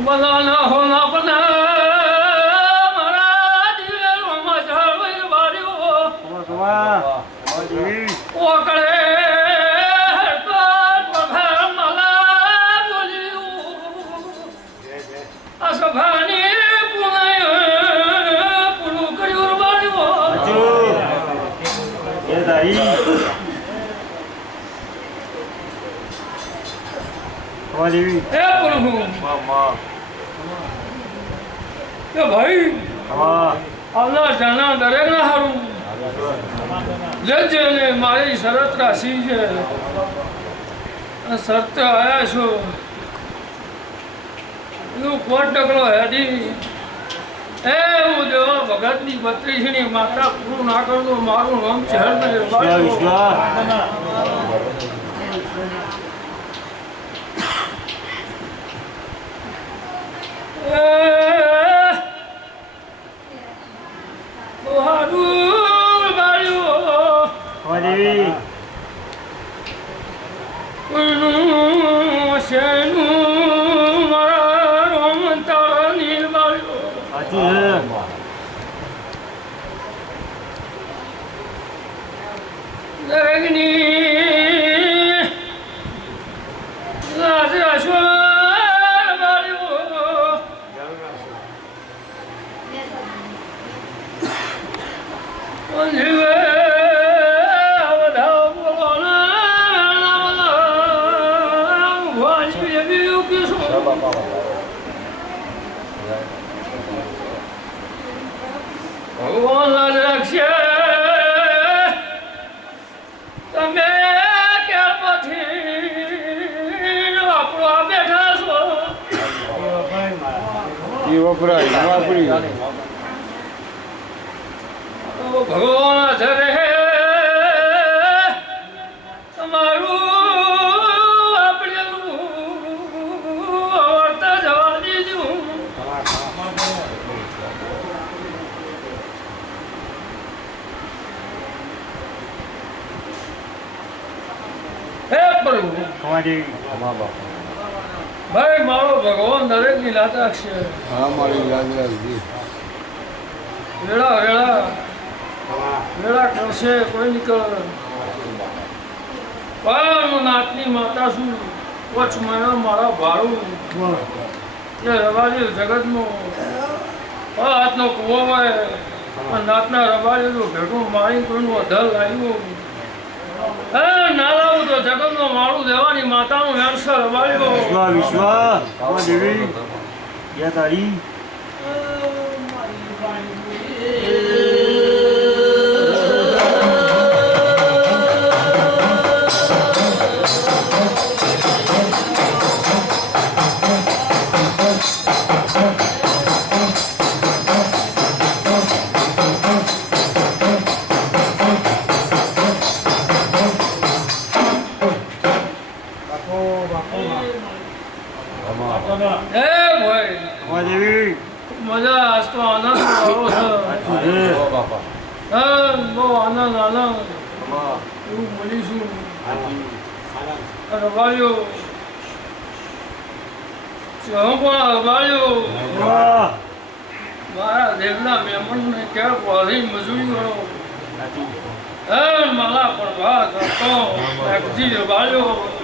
બધાના હોના બના મારા દિવેલમાં ઝાડવાઈ વાળ્યો ઓકળે હરકત દેવી હે પ્રભુ કે ભાઈ આવનાર જાના દરેક ના હારું. જજે ને મારી શરત રાશી છે શરત આવ્યા છો. એનું કોટ ડગલો હેડી? એ હું દેવા ભગતની બત્રીસની માતા પૂરું ના કરું મારું નામ ચહેર ભગવાન એ વપરાય વાપરી તો ભગવાન છે હે તમારું આપણેલું જવા દીધું હે પ્રભુ. દેવી ભાઈ મારો ભગવાન દરેકની લાતા છે. હા મારી રાખજે વેળા વેળા. વેળા કરશે કોઈ નીકળ. પણ નાતની માતા છું. કોચ મહિના મારા ભાડું. એ રવાજી જગતનું. હાથનો કૂવો હોય. નાતના રવાજી ભેગું મારી કોઈનું અધર લાવ્યું. હે ના લાવું તો જગતનો માળું દેવાની માતાનું વ્યર્થ રવાડ્યો વિશ્વા વિશ્વા દેવી તારી. હે ભાઈ દેવી મજા આજ આનંદ આવો છે બાપા મારા મજૂરી કરો હે માલા પણ કરતો હતો. મારું કરવું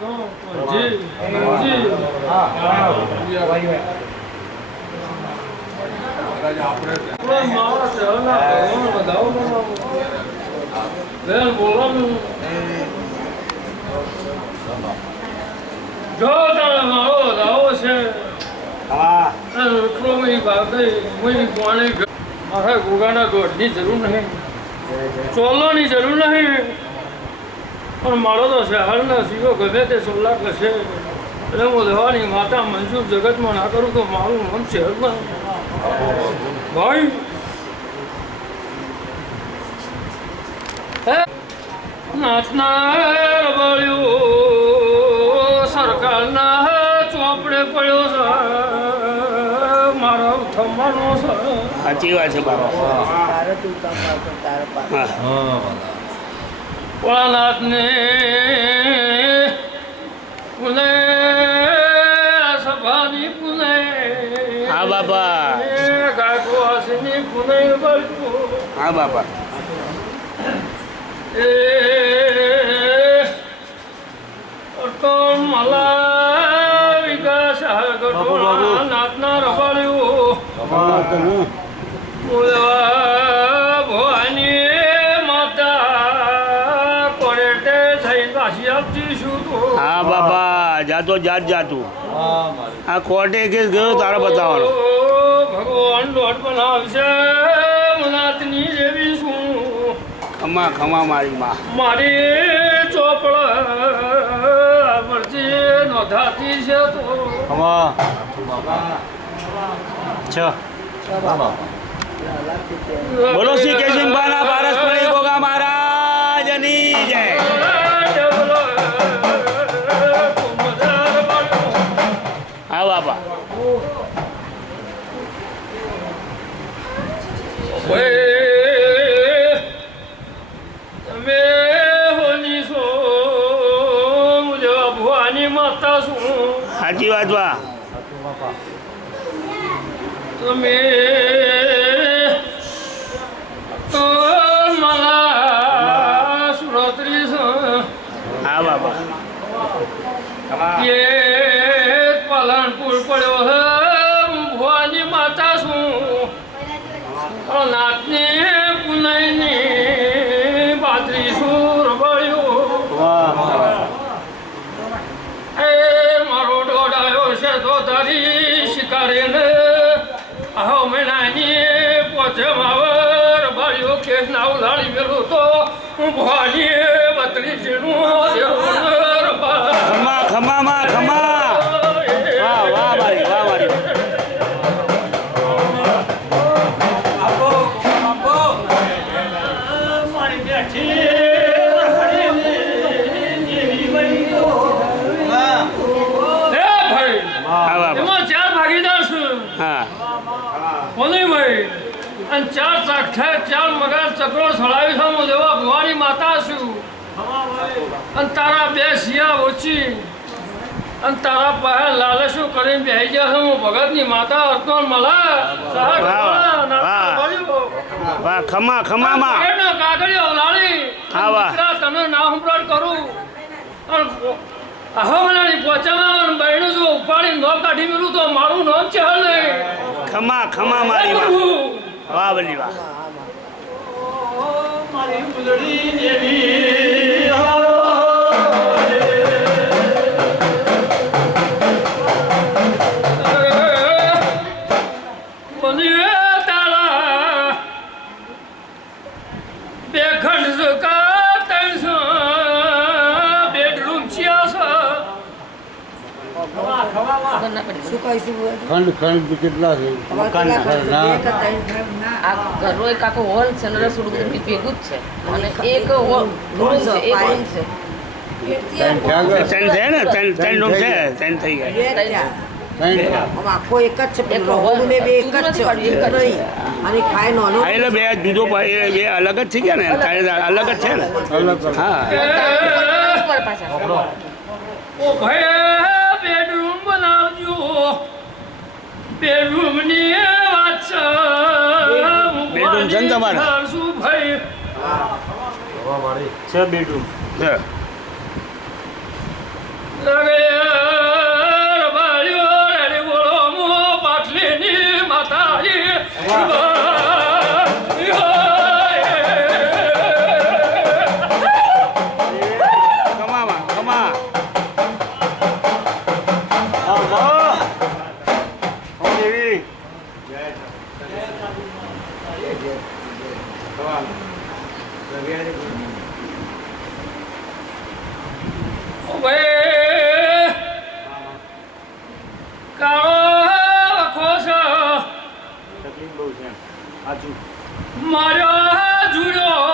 જો તારે મારો વધાવો છે હા એ રોટલો મેં ભાગે મેં પાણી મારે ગોગાના દોઢની જરૂર નહીં ચોલોની જરૂર નહીં પણ મારો તો શહેરના સીઓ ગમે તે સોલા કશે એટલે હું દેવાની માતા મંજૂર જગતમાં ના કરું તો મારું મન શહેરમાં ભાઈ. હે? નાચના સરકારના ચોપડે પડ્યો છે મારો થવાનો છે સાચી વાત છે બાબા હા. ભોળાનાથને પુને સભાની પુને હા બાપા. ગાયકો હાસીની પુને બળકો હા બાપા. એ તો મલા વિકાસ ગઢોળા નાથના બોલવા જાતો જાત જાતું. આ કોર્ટે કેસ ગયો તારે બતાવવાનો. ભગવાન દોઢ બનાવશે મનાતની જેવી શું ખમા ખમા મારી માં. મારી ચોપડ મરજી નોંધાતી છે તો. બોલો શ્રી કેશવભાઈના પારસ પડી હા બાપા. તમે હોની છો મુજબ ભવાની માતા છું. સાચી વાત તમે તો મારા સુરત્રી છો. હા બાપા. તારી શિકારીને આહો મહિનાની પોચે માવર બળ્યો કેસ ના ઉલાડી મેલું તો હું ભવાની બત્રી જેનું ખમા ખમા ખમા. અને ચાર સાઠે ચાર મગર ચક્રો સળાવી છે. હું દેવા ભવાની માતા છું. અને તારા બે શિયા ઓછી. અને તારા પાસે શું કરીને બેસી જશે હું ભગતની માતા હતો મળે વાહ, ખમા ખમા માં. કાગળિયો લાળી હા, વાહ. તને ના સંભળ કરું. અને આહો મનાની પોચામાં બહેણું જો ઉપાડી નો કાઢી મેલું તો મારું નોમ છે ખમા ખમા મારી વાહ બલી વાહ. મારી ખંડ ખંડ કેટલા છે? મકાન ના. એક જ ત્રણ ત્રણ ના. આ ઘરનો એક આખો હોલ છે અને રસોડું બધું ભેગું જ છે. અને એક રૂમ છે એક રૂમ છે. ત્રણ થયા ગયા? ત્રણ થયા ને ત્રણ ત્રણ રૂમ છે. ત્રણ થઈ ગયા. બે જુદું બે. અલગ જ થઈ ગયા ને? અલગ જ છે. ને. હા. બેડરૂમની વાત છે બેડરૂમ છે ને તમારે? શું ભાઈ છે. લાગે રબાળ્યો રે બોલો મો પાટલીની માતાજી આજુ. મારા જુડો